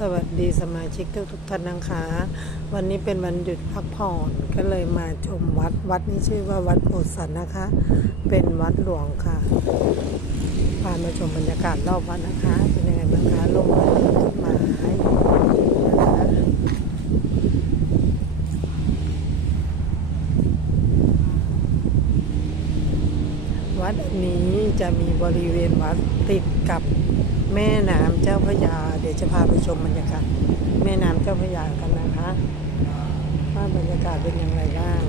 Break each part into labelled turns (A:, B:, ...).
A: สวัสดีสมาชิกทุกทุกท่านนะคะ วันนี้เป็นวันหยุดพักผ่อนก็เลยมาชมวัดวัดนี้ชื่อว่าวัดโพสันนะคะ เป็นวัดหลวงค่ะพามาชมบรรยากาศรอบวัดนะคะ เป็นยังไงบ้างคะลมพัดต้นไม้นะคะวัดนี้จะมีบริเวณวัดติดกับ แม่น้ำเจ้าพระยา เดี๋ยวจะพาไปชมบรรยากาศแม่น้ำเจ้าพระยากันนะคะว่าบรรยากาศเป็นอย่างไรบ้าง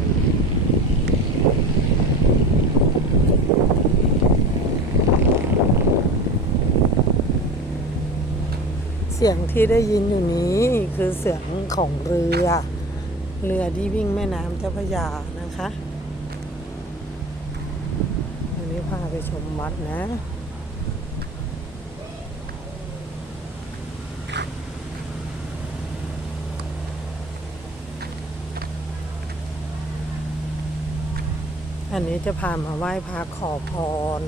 A: เสียงที่ได้ยินอยู่นี้คือเสียงของเรือ เรือที่วิ่งแม่น้ำเจ้าพระยานะคะ วันนี้พาไปชมวัดนะ อันนี้จะพามาไหว้พระขอพร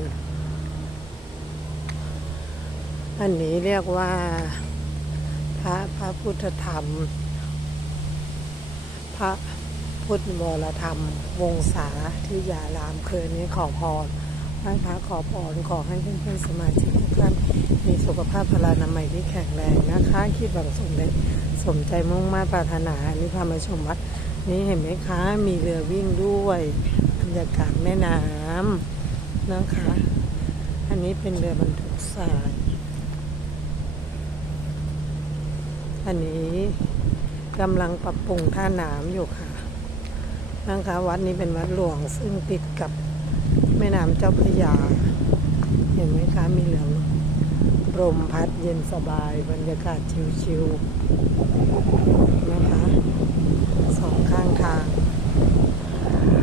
A: อันนี้เรียกว่า พระพระพุทธธรรม พระพุทธวรธรรม วงศาที่ยารามคืนนี้ขอพรไหว้พระขอพรขอให้เพื่อนๆสมาชิกทุกท่านมีสุขภาพพลานามัยที่แข็งแรงนะคะ คิดหวังสมเด็จสมใจมุ่งมา่ปรารถนาอันนี้พามาชมวัด นี่เห็นไหมคะ มีเรือวิ่งด้วยบรรยากาศแม่น้ำนะคะ อันนี้เป็นเรือบรรทุกทราย อันนี้กำลังปรับปรุงท่าน้ำอยู่ค่ะนะคะวัดนี้เป็นวัดหลวงซึ่งติดกับแม่น้ำเจ้าพระยา เห็นไหมคะ มีเรือ ลมพัดเย็นสบายบรรยากาศชิวๆนะคะสองข้างทาง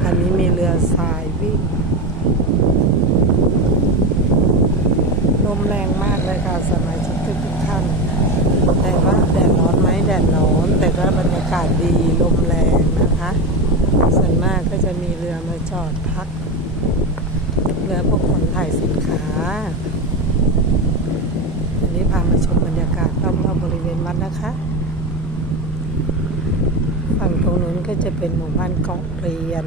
A: อันนี้มีเรือทรายวิ่งลมแรงมากเลยค่ะสมาชิกทุกท่านแต่ว่าแดดร้อนไหมแดดร้อน แต่ก็บรรยากาศดีลมแรงนะคะส่วนมากก็จะมีเรือมาจอดพัก เรือพวกคนถ่ายสินค้า อันนี้พามาชมบรรยากาศรอบๆบริเวณวัดนะคะ ฝั่งตรงนู้น ก็จะเป็นหมู่บ้านเกาะเรียน